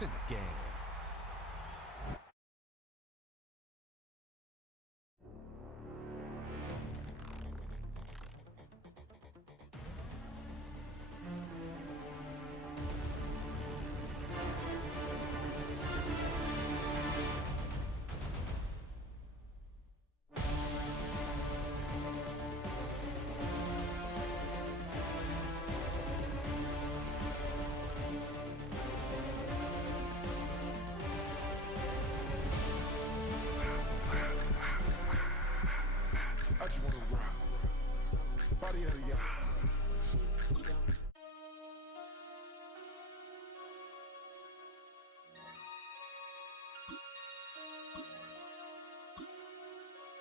It's in the game. I just wanna rock. Body of the y'all.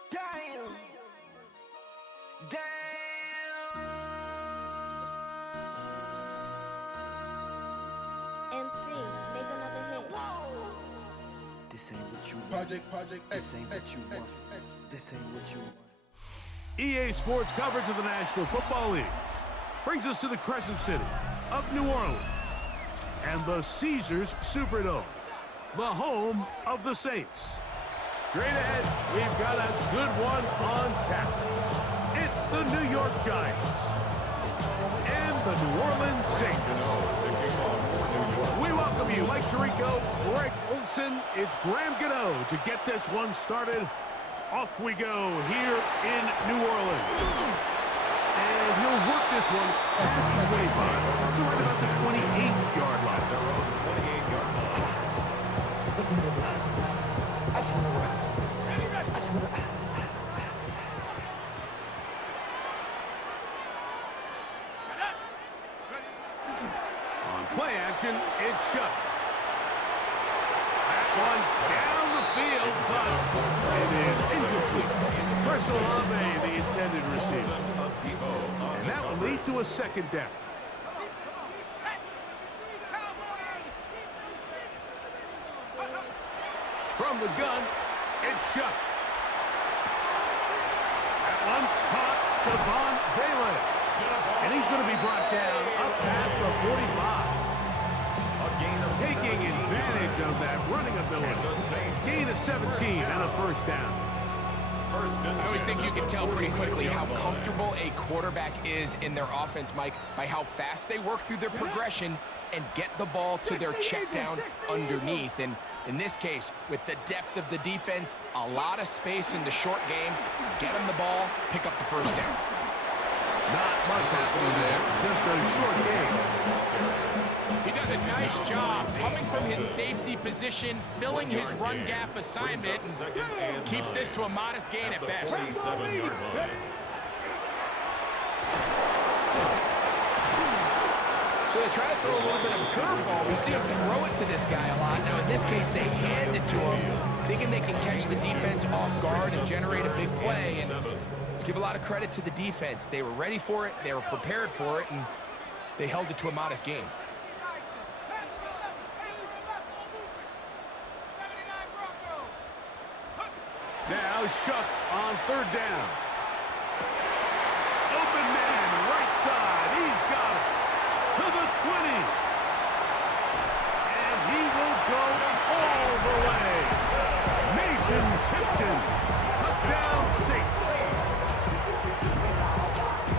Damn. Damn. MC, make another hit. This ain't what you want. Project This ain't what you want. This ain't what you want. EA Sports coverage of the National Football League brings us to the Crescent City of New Orleans and the Caesars Superdome, the home of the Saints. Straight ahead, we've got a good one on tap. It's the New York Giants and the New Orleans Saints. We welcome you, Mike Tirico, Greg Olson. It's Graham Gano to get this one started. Off we go here in New Orleans. And he'll work this one past the 25 to right about the 28-yard line. Their own 28-yard line. On play action, it's shut. That one's down the field, but it is incomplete. Russell Olave, the intended receiver. And that will lead to a second down. From the gun, it's shut. That one caught Devon Valen. And he's going to be brought down up past the 45. Taking advantage of that running ability. Gain of 17 and a first down. I always think you can tell pretty quickly how comfortable a quarterback is in their offense, Mike, by how fast they work through their progression and get the ball to their check down underneath. And in this case, with the depth of the defense, a lot of space in the short game, get them the ball, pick up the first down. Not much happening there, just a short game. He does a nice job coming from his safety position, filling his run gap assignment, and keeps this to a modest gain at best. So they try to throw a little bit of a curveball. We see him throw it to this guy a lot. Now, in this case, they hand it to him, thinking they can catch the defense off guard and generate a big play. And let's give a lot of credit to the defense. They were ready for it, they were prepared for it, and they held it to a modest gain. Now Shuck on third down. Open man, right side. He's got it. To the 20. And he will go all the way. Mason Tipton. Touchdown Saints.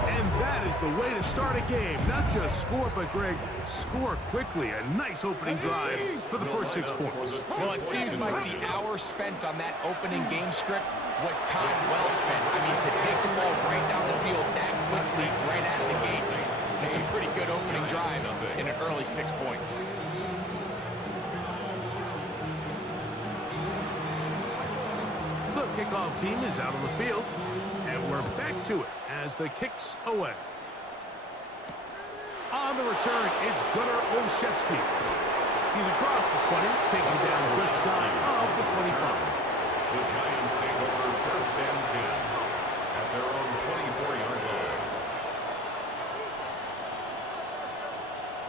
And that is the way to start a game. Not just score, but Greg, score quickly. A nice opening drive for the first 6 points. Well, it seems like the hour spent on that opening game script was time well spent. I mean, to take the ball right down the field that quickly, right out of the gates, it's a pretty good opening drive in an early 6 points. The kickoff team is out on the field, and we're back to it as the kick's away. On the return, it's Gunnar Olszewski. He's across the 20, taking down just shy of the 25. the Giants take over first and 10 at their own 24-yard line.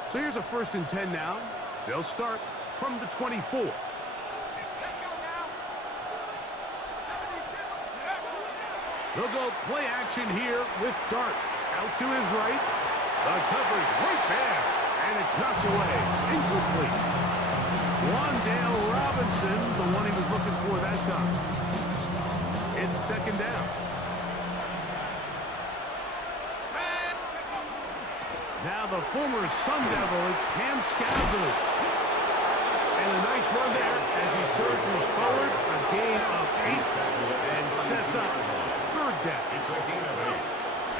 So here's a first and 10 now. They'll start from the 24. They'll go play action here with Dart. Out to his right. The coverage right there. And it's knocked away. Incomplete. Wandale Robinson, the one he was looking for that time. It's second down. Now the former Sun Devil, it's Cam Scattergood. And a nice run there as he surges forward, a gain of 8, and sets up third down. It's a gain of 8.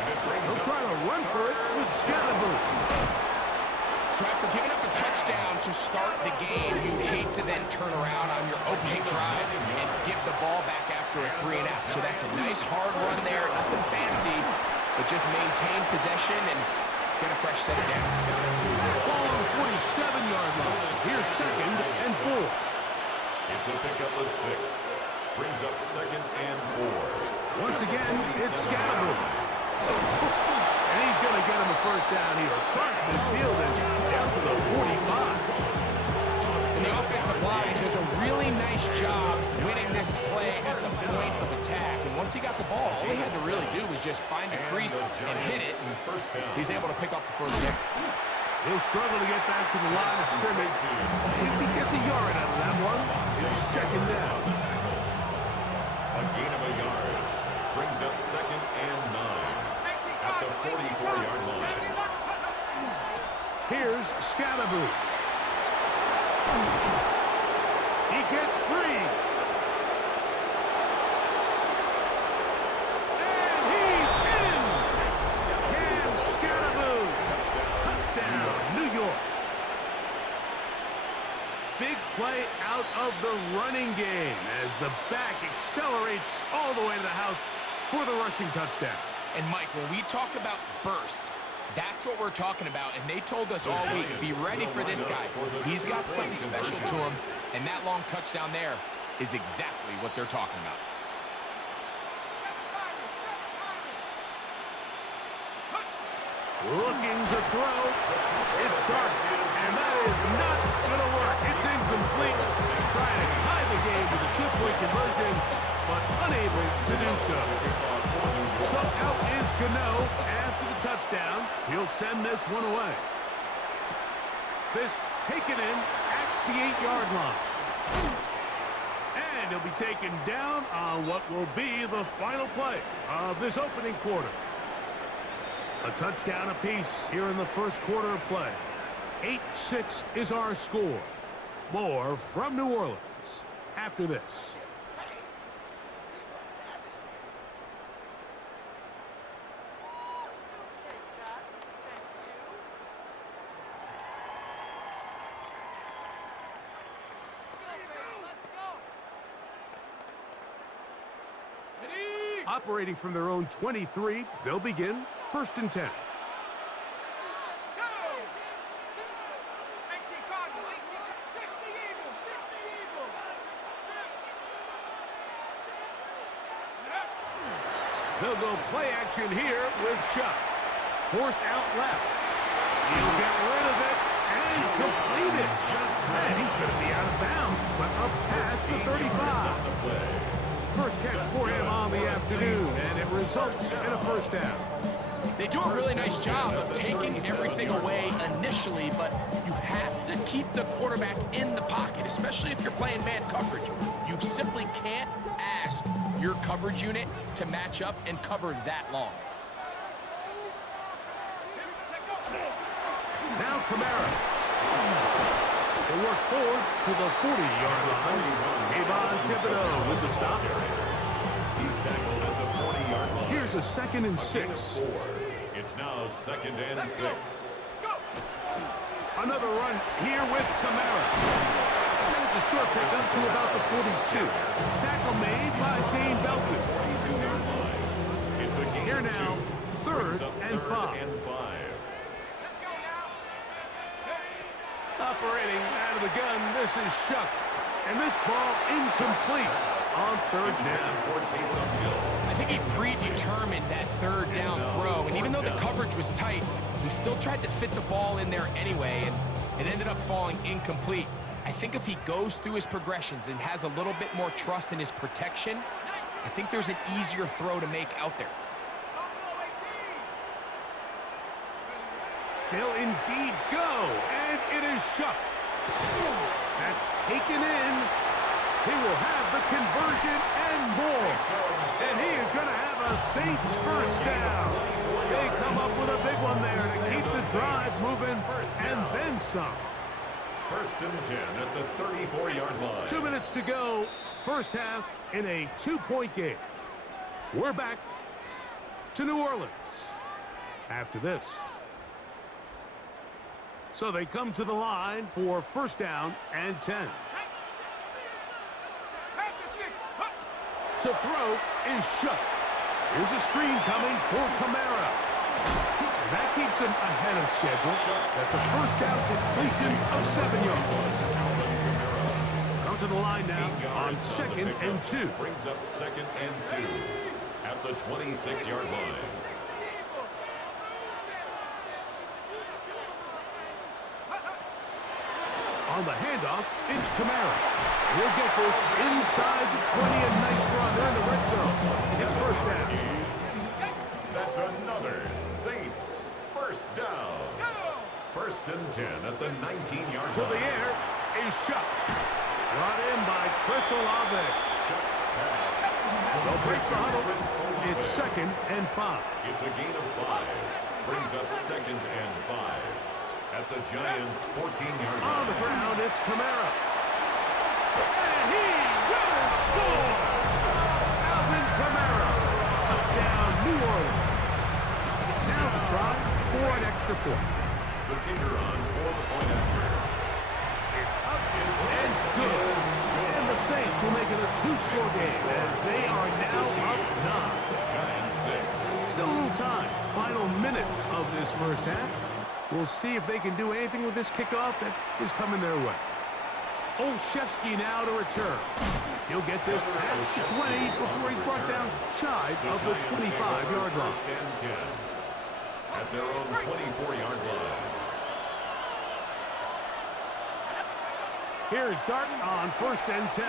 And it brings He'll up try to run for it with Scattergood. So after giving up a touchdown to start the game, you'd hate to then turn around on your opening drive and give the ball back after a 3-and-out. So that's a nice hard run there, nothing fancy, but just maintain possession and get a fresh set of downs. Ball on the 47-yard line. Here's second and 4. It's a pickup of 6. Brings up second and 4. Once again, it's Scattergood. And he's going to get him a first down here. Across midfield and down to the 45. The offensive line does a really nice job winning this play at the point of attack. And once he got the ball, all he had to really do was just find a crease and hit it. He's able to pick up the first down. He'll struggle to get back to the line of scrimmage. If he gets a yard out of that one, it's second down. A gain of a yard. Brings up second and 9. At the 44-yard line. Here's Scattergood. He gets free. And he's in. Cam Scattergood. Touchdown, New York. Big play out of the running game as the back accelerates all the way to the house for the rushing touchdown. And Mike, when we talk about burst, that's what we're talking about. And they told us all week, be ready for this guy. He's got something special to him. And that long touchdown there is exactly what they're talking about. Looking to throw. It's dark. And that is not going to work. It's incomplete. Trying to tie the game with a 2-point conversion, but unable to do so. So out is Gano after the touchdown. He'll send this one away. This taken in at the 8-yard line. And he'll be taken down on what will be the final play of this opening quarter. A touchdown apiece here in the first quarter of play. 8-6 is our score. More from New Orleans after this. Operating from their own 23, they'll begin first and 10. They'll go play action here with Chuck. Forced out left. He'll get rid of it and complete it. And he's going to be out of bounds, but up past the 35. First catch for him on the afternoon, and it results in a first down. They do a really nice job of taking everything away initially, but you have to keep the quarterback in the pocket, especially if you're playing man coverage. You simply can't ask your coverage unit to match up and cover that long. Now Kamara. They work forward to the 40-yard line. Avon Thibodeau with the stop. He's tackled at the 40-yard line. Here's a second and 6. It's now second and 6. Another run here with Kamara. And it's a short pickup to about the 42. Tackle made by Dane Belton. 42-yard line. It's a gain Here of now, 2. third and 5. Operating out of the gun, this is Shuck. And this ball incomplete on third down. I think he predetermined that third down throw, and even though the coverage was tight, he still tried to fit the ball in there anyway, and it ended up falling incomplete. I think if he goes through his progressions and has a little bit more trust in his protection, I think there's an easier throw to make out there. They'll indeed go, and it is Shuck That's taken in. He will have the conversion and more. And he is going to have a Saints first down. They come up with a big one there to keep the drive moving and then some. First and 10 at the 34-yard line. 2 minutes to go. First half in a 2-point game. We're back to New Orleans after this. So they come to the line for first down and 10. To throw is shut. Here's a screen coming for Kamara. And that keeps him ahead of schedule. That's a first down completion of 7 yards. Come to the line now on 2nd and 2. Brings up 2nd and 2 at the 26-yard line. On the handoff, it's Kamara. He'll get this inside the 20, and nice run. They're in the red zone. It's first down. That's another Saints first down. First and 10 at the 19-yard line. To the air is shut. Brought in by Chris Olave. Shuts pass. They'll break the huddle. It's 2nd and 5. It's a gain of 5. Brings up 2nd and 5 at the Giants' 14-yard line. On the ground, it's Kamara. And he will score! Alvin Kamara. Touchdown, New Orleans. Now the try for an extra point. The kicker on for the point after. It's up and good. And the Saints will make it a 2-score game as they are now up 9. Giants 6. Still a little time. Final minute of this first half. We'll see if they can do anything with this kickoff that is coming their way. Olszewski now to return. He'll get this past the 20 before he's brought down shy of the 25-yard line. First and 10 at their own 24-yard line. Here's Darton on first and 10.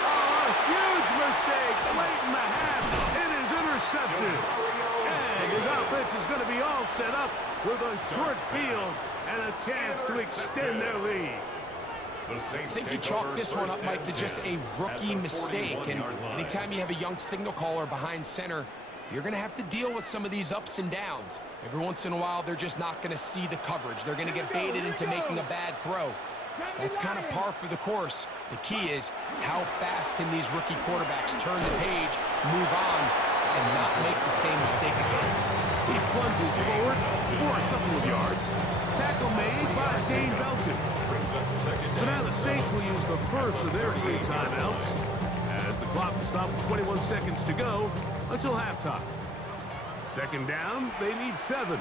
Oh, a huge mistake late in the half. It is intercepted. And his offense is going to be all set up with a short field and a chance to extend their lead. The Saints I think you take chalk over this one first up, Mike, and to just 10 a rookie at the mistake. And 41-yard line. anytime you have a young signal caller behind center, you're going to have to deal with some of these ups and downs. Every once in a while, they're just not going to see the coverage. They're going to get baited into making a bad throw. That's kind of par for the course. The key is how fast can these rookie quarterbacks turn the page, move on, and not make the same mistake again. He plunges forward for a couple of yards. Tackle made by Dane Belton. Brings up 2nd. So now the Saints will use the first of their 3 timeouts as the clock will stop with 21 seconds to go until halftime. Second down, they need 7.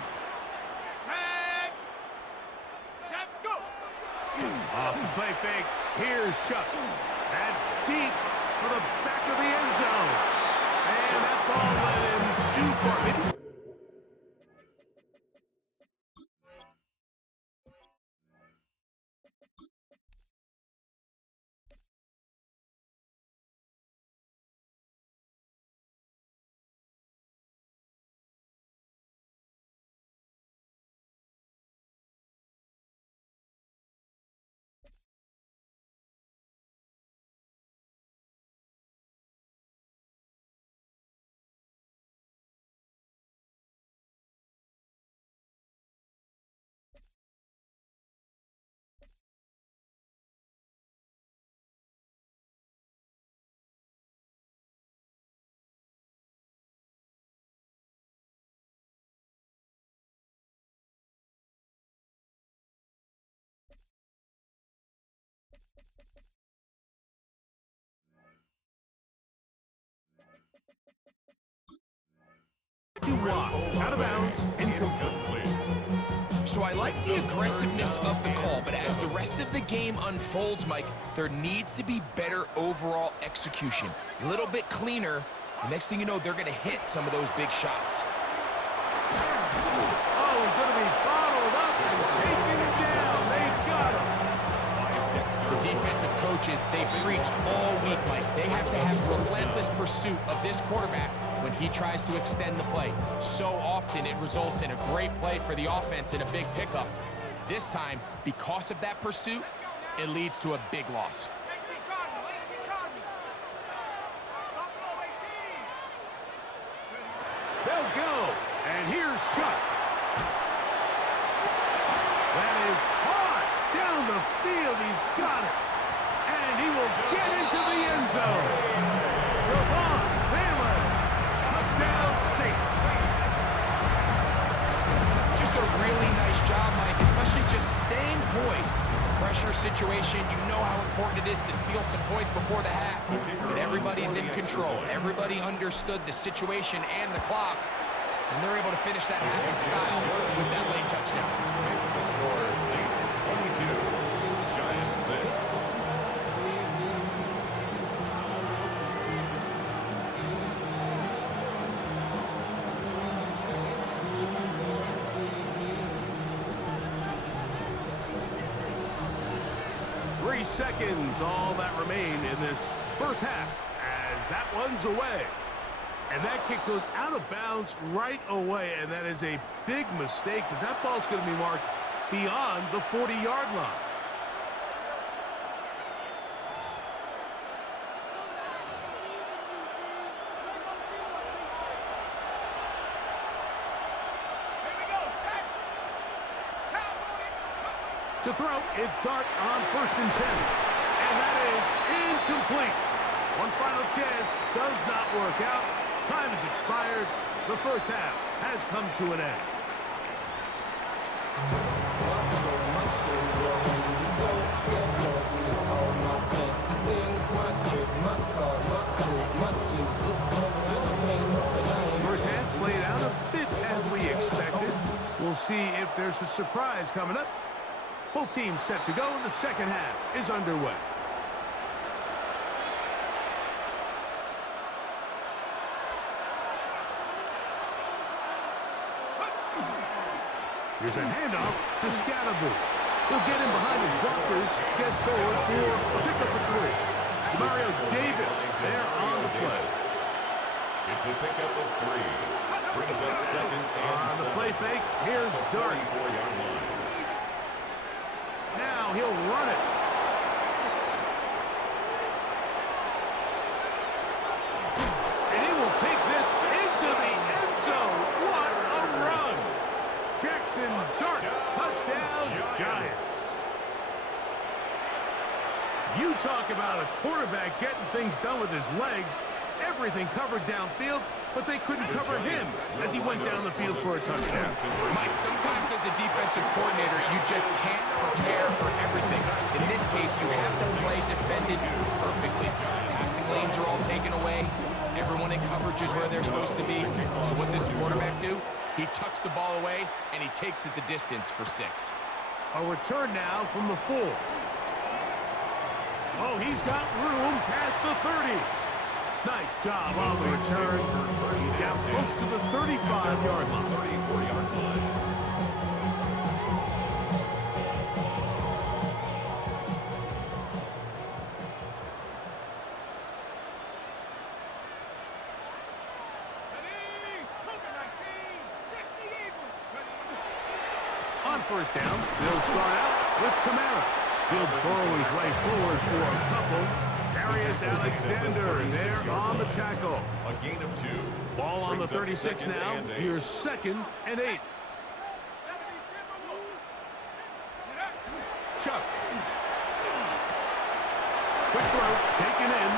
Off the play fake, here's Shuck. That's deep for the back of the end zone. And that ball led him too far. Too wide, out of bounds, incomplete. So I like the aggressiveness of the call, but as the rest of the game unfolds, Mike, there needs to be better overall execution. A little bit cleaner. The next thing you know, they're going to hit some of those big shots. Oh, he's going to be bottled up and taken down. They got him. The defensive coaches, they preached all week, Mike. They have to have relentless pursuit of this quarterback when he tries to extend the play. So often it results in a great play for the offense and a big pickup. This time, because of that pursuit, it leads to a big loss. They'll go, and here's Chuck. That is hard down the field. He's got it, and he will get into the end zone. Ravon Baylor, touchdown Saints. Just a really nice job, Mike, especially just staying poised. Pressure situation, you know how important it is to steal some points before the half. But everybody's in control. Everybody understood the situation and the clock. And they're able to finish that half in style with that late touchdown. Makes the score Saints 22, Giants 6. 3 seconds, all that remain in this first half, as that one's away. And that kick goes out of bounds right away, and that is a big mistake, because that ball's going to be marked beyond the 40-yard line. To throw, it's Dart on 1st and 10. And that is incomplete. One final chance does not work out. Time has expired. The first half has come to an end. First half played out a bit as we expected. We'll see if there's a surprise coming up. Both teams set to go, and the second half is underway. Here's a handoff to Scatterbo. He'll get in behind his blockers, get forward for a pickup of 3. Mario Davis there on the play. It's a pickup of 3. Brings up 2nd and 7. On the play fake, here's Dart. 44-yard line. Now he'll run it. And he will take this into the end zone. What a run. Jackson Dart, touchdown Giants. You talk about a quarterback getting things done with his legs. Everything covered downfield, but they couldn't cover him as he went down the field for a touchdown. Mike, sometimes as a defensive coordinator, you just can't prepare for everything. In this case, you have the play defended perfectly. Passing lanes are all taken away. Everyone in coverage is where they're supposed to be. So what does the quarterback do? He tucks the ball away, and he takes it the distance for 6. A return now from the 4. Oh, he's got room past the 30. Nice job on the return. He's down close to the 35-yard line. 34-yard line. On first down, they'll start out with Kamara. He'll burrow his way forward for a couple. Darius Alexander there on the tackle. A gain of 2. Ball on the 36 now. Here's 2nd and 8. Chuck. Quick throw, taken in.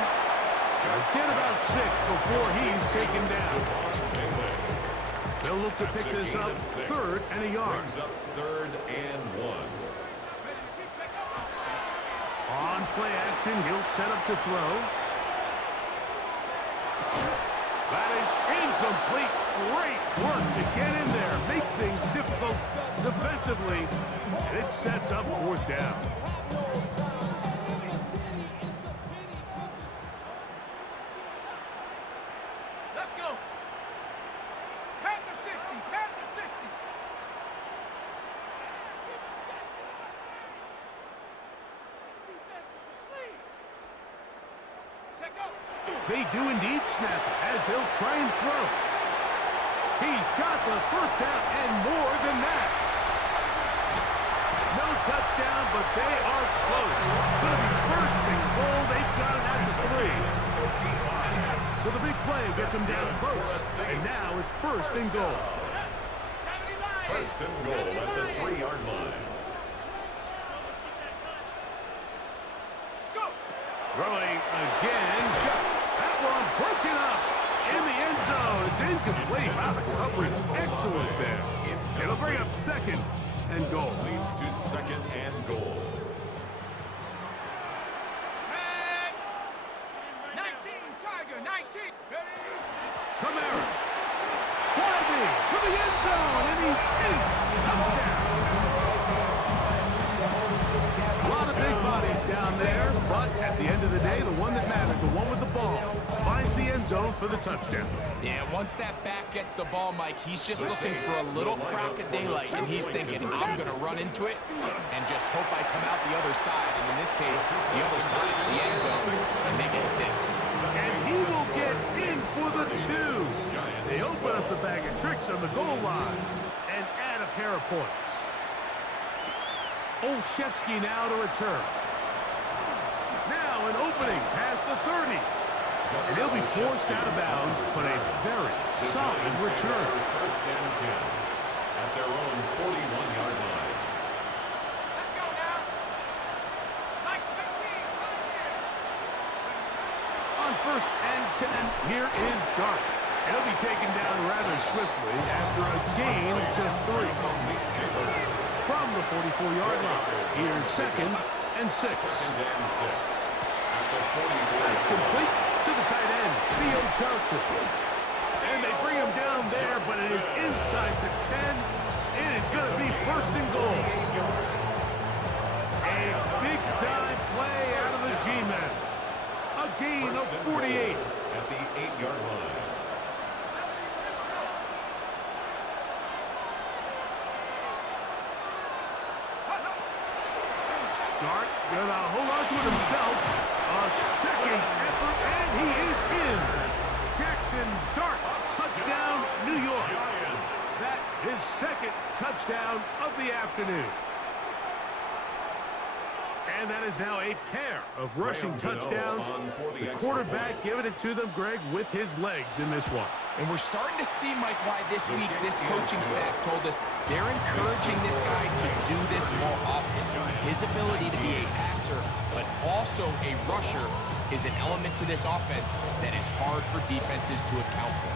Get about 6 before he's taken down. They'll look to pick this up 3rd and a yard. Brings up 3rd and 1. On play action, he'll set up to throw. That is incomplete. Great work to get in there, make things difficult defensively, and it sets up 4th down. Let's go. Panther 60, Panther 60. They do indeed snap it as they'll try and throw. He's got the first down and more than that. touchdown, but they are close. Going to be first and goal. They've got it at the 3. So the big play gets them down close. And now it's first and goal. First and goal at the 3-yard line. Throwing again. Shot. That one broken up in the end zone. It's incomplete. Wow, the coverage excellent there. It'll bring up second and goal. Leads to second and goal. 19, Tiger, 19. Camara. Driving for the end zone, and he's in. Touchdown. A lot of big bodies down there, but at the end of the day, the one that mattered, the one with the ball, finds the end zone for the touchdown. Yeah, once that back gets the ball, Mike, he's just looking for a little crack of daylight, and he's thinking, I'm going to run into it and just hope I come out the other side. And in this case, the other side of the end zone, and they get 6. And he will get in for the 2. They open up the bag of tricks on the goal line and add a pair of points. Olszewski now to return. Now an opening past the 30. And he'll be forced out of bounds, but a very solid return. First and 10 at their own 41-yard line. Let's go now. Mike 15, right here. On first and 10, here is Dart. He'll be taken down rather swiftly after a gain of just 3. From the 44-yard line, here's second and 6. Second and 6 at the 44. That's complete to the tight end, Theo Johnson. And they bring him down there, but it is inside the 10. It is going to be first and goal. A big-time play out of the G-men. A gain of 48. At the 8-yard line. Dart gonna hold on to it himself. A second effort, and he is in. Jackson Dart, touchdown, New York. That is second touchdown of the afternoon. And that is now a pair of rushing touchdowns. The quarterback giving it to them, Greg, with his legs in this one. And we're starting to see, Mike, why this week this coaching staff told us they're encouraging this guy to do this more often. His ability to be a passer, but also a rusher, is an element to this offense that is hard for defenses to account for.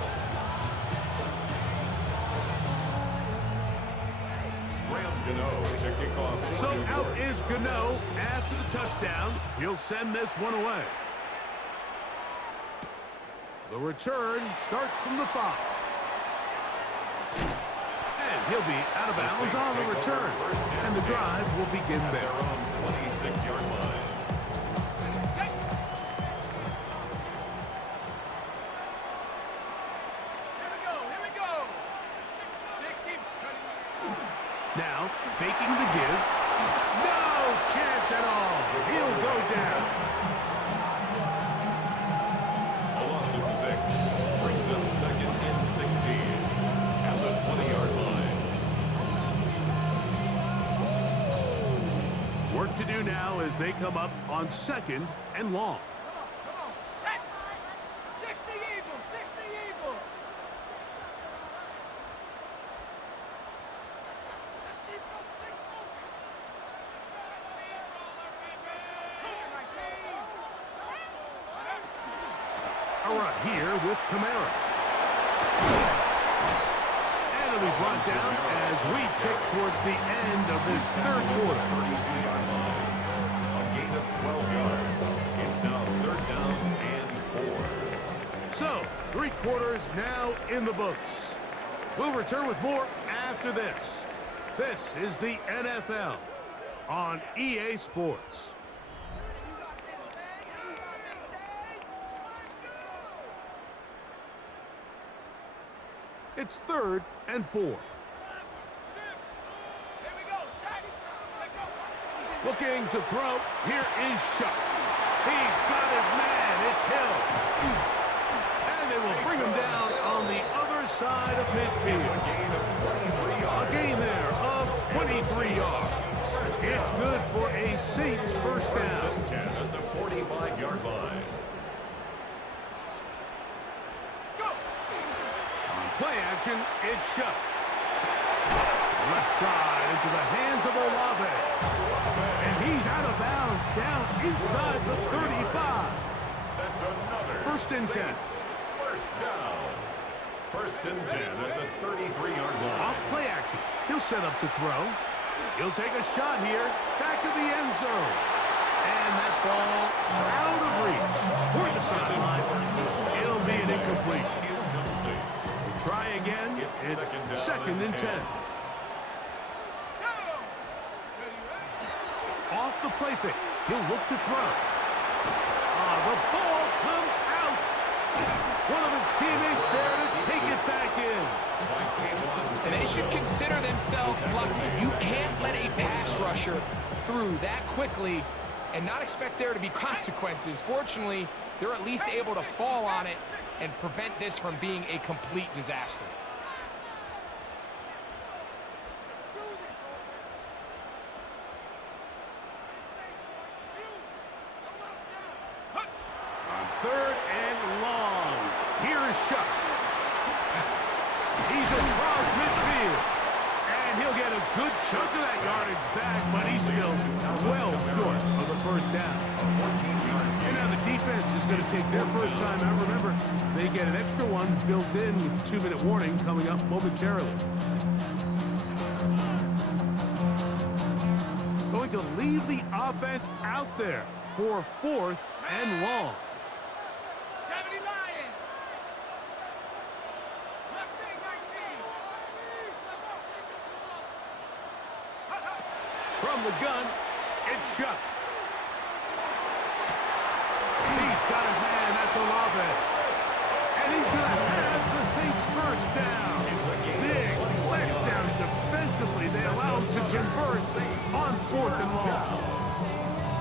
To kick off. So out is Gano after the touchdown. He'll send this one away. The return starts from the 5. And he'll be out of bounds on the return. And the drive will begin there. On 26-yard line. Here we go. 60. Now, faking the give. No chance at all. He'll go down. A loss of 6 brings up second and 16 at the 20-yard line. Work to do now as they come up on second and long. Come on, set. 60 Eagle, 60 Eagle. All right, here with Camara. And it'll be brought down as we tick towards the end of this third quarter. 32-yard line. A gain of 12 yards. It's now third down and 4. So, 3 quarters now in the books. We'll return with more after this. This is the NFL on EA Sports. It's third and 4. Here we go, set. Looking to throw. Here is Shuck. He's got his man. It's Hill. And they will bring him down on the other side of midfield. A gain there of 23 yards. It's Saints first down. 10 at the 45-yard line. On play action, it's Shuck. Left side into the hands of Olave. And he's out of bounds, down inside the 35. That's another First and 10. Saints first down. First and 10 at the 33-yard line. Off play action. He'll set up to throw. He'll take a shot here. Back to the end zone. And that ball out of reach. Toward the sideline. It'll be an incompletion. We'll try again. It's second and 10. Off the play fake. He'll look to throw. The ball comes out. One of his teammates there to take it back in. And they should consider themselves lucky. You can't let a pass rusher through that quickly and not expect there to be consequences. Fortunately, they're at least able to fall on it and prevent this from being a complete disaster. On third and long. Here's Shuck. He's across midfield. And he'll get a good chunk of that yardage back, but he's still well short of the first down. And now the defense is going to take their first time out. Remember, they get an extra one built in with a 2-minute warning coming up momentarily. Going to leave the offense out there for fourth and long. 70 Lion. Mustang 19. From the gun, it's Shuck. He's got his man, that's Olave. And he's going to have the Saints first down. Big letdown defensively. They allow him to convert on fourth and long.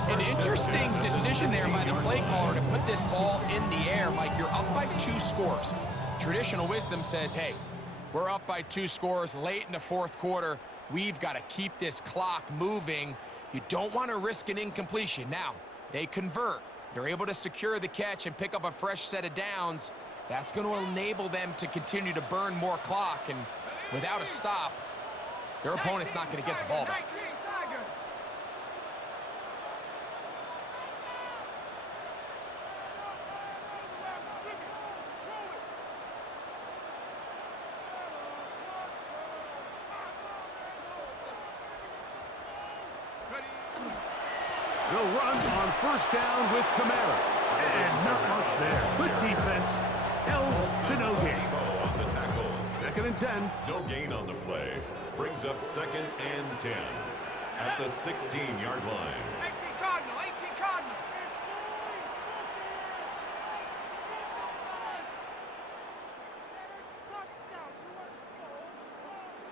An interesting decision there by the play caller to put this ball in the air. Mike, you're up by 2 scores. Traditional wisdom says, hey, we're up by 2 scores late in the fourth quarter. We've got to keep this clock moving. You don't want to risk an incompletion. Now, they convert. They're able to secure the catch and pick up a fresh set of downs. That's going to enable them to continue to burn more clock. And without a stop, their opponent's not going to get the ball back. 19 Tiger. They'll run on first down with Kamara. And not much there. Good defense. Held to no gain. On the tackle. Second and 10. No gain on the play. Brings up second and 10 at the 16-yard line. 18 Cardinal. 18 Cardinal.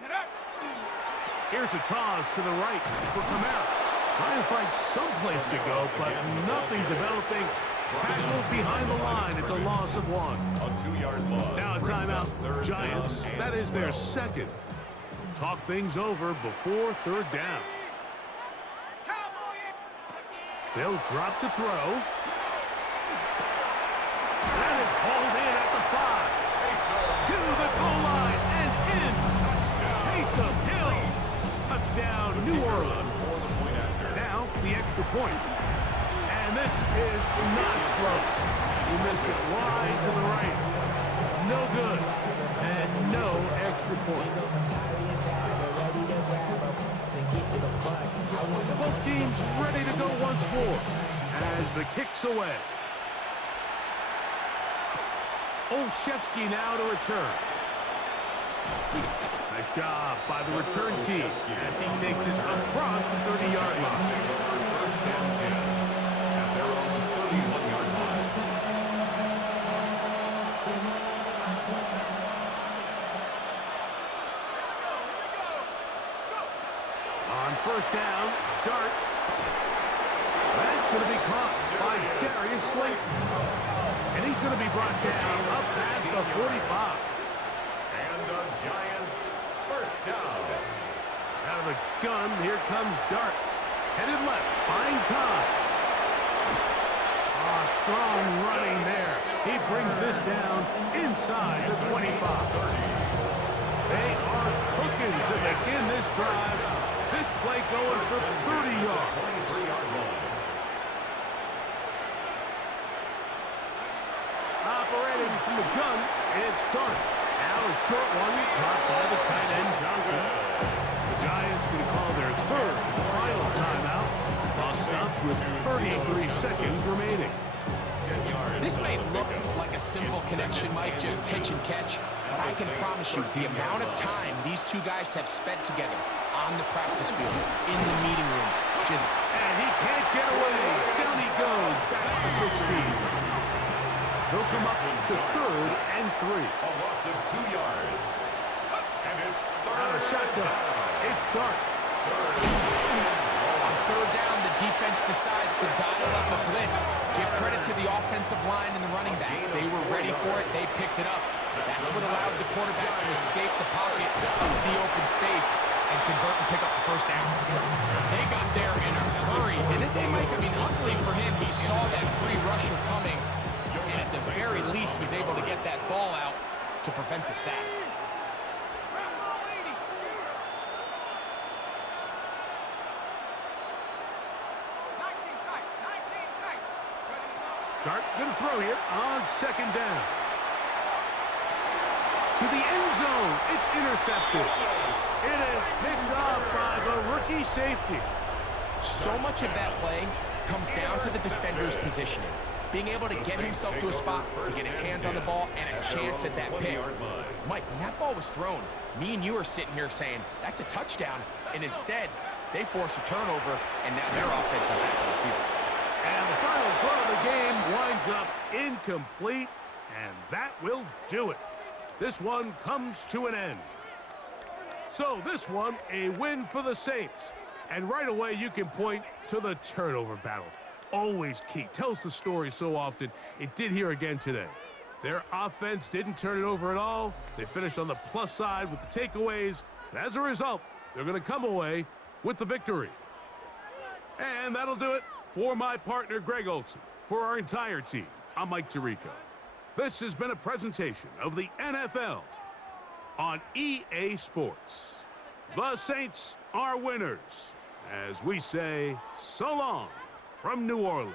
Get up. Here's a toss to the right for Kamara. Trying to find some place to go, but nothing developing. Tackled behind the line. It's a loss of 1. A 2-yard loss. Now a timeout. Third Giants. down That and is their 12. second. We'll talk things over before third down. They'll drop to throw. That is hauled in at the 5. To the goal line and in. Taysom Hill. Touchdown, New Orleans. Now the extra point. And this is not close. He missed it wide to the right. No good. And no extra point. Both teams ready to go once more as the kick's away. Olszewski now to return. Nice job by the return team as he takes it across the 30-yard line. First and 10 at their own 31-yard line. On first down, Dart. That's going to be caught by Darius Slayton. And he's going to be brought down up past the 45. And the Giants first down. Out of the gun, here comes Dart. Headed left, buying time. Strong running there. He brings this down inside the 25. They are cooking to begin this drive. This play going for 30 yards. Operating from the gun, it's Dart. Now a short one caught by the tight end Johnson. The Giants going to call their third and final timeout. Clock stops with 33 seconds remaining. This may look like a simple connection, Mike, just pitch and catch, but I can promise you the amount of time these two guys have spent together on the practice field, in the meeting rooms, just... And he can't get away. Down he goes, back to 16. They'll come up to 3rd and 3. A loss of 2 yards. And it's Out of shotgun. It's Dart. On 3rd down, the defense decides to dial up a blitz. Give credit to the offensive line and the running backs. They were ready for it. They picked it up. That's what allowed the quarterback to escape the pocket, see open space, and convert and pick up the 1st down. They got there in a hurry, didn't they, Mike? I mean, luckily for him, he saw that free rusher coming, and at the very least was able to get that ball out to prevent the sack. Dart going to throw here on 2nd down. To the end zone. It's intercepted. It is picked off by the rookie safety. So much of that play comes down to the defender's positioning. Being able to get himself to a spot, to get his hands on the ball, and a chance at that pick. Mike, when that ball was thrown, me and you are sitting here saying, that's a touchdown. And instead, they force a turnover, and now their offense is back on the field. And the final throw of the game winds up incomplete, and that will do it. This one comes to an end. So this one, a win for the Saints. And right away, you can point to the turnover battle. Always key. Tells the story so often. It did here again today. Their offense didn't turn it over at all. They finished on the plus side with the takeaways. And as a result, they're going to come away with the victory. And that'll do it for my partner, Greg Olson. For our entire team, I'm Mike Tirico. This has been a presentation of the NFL on EA Sports. The Saints are winners, as we say so long from New Orleans.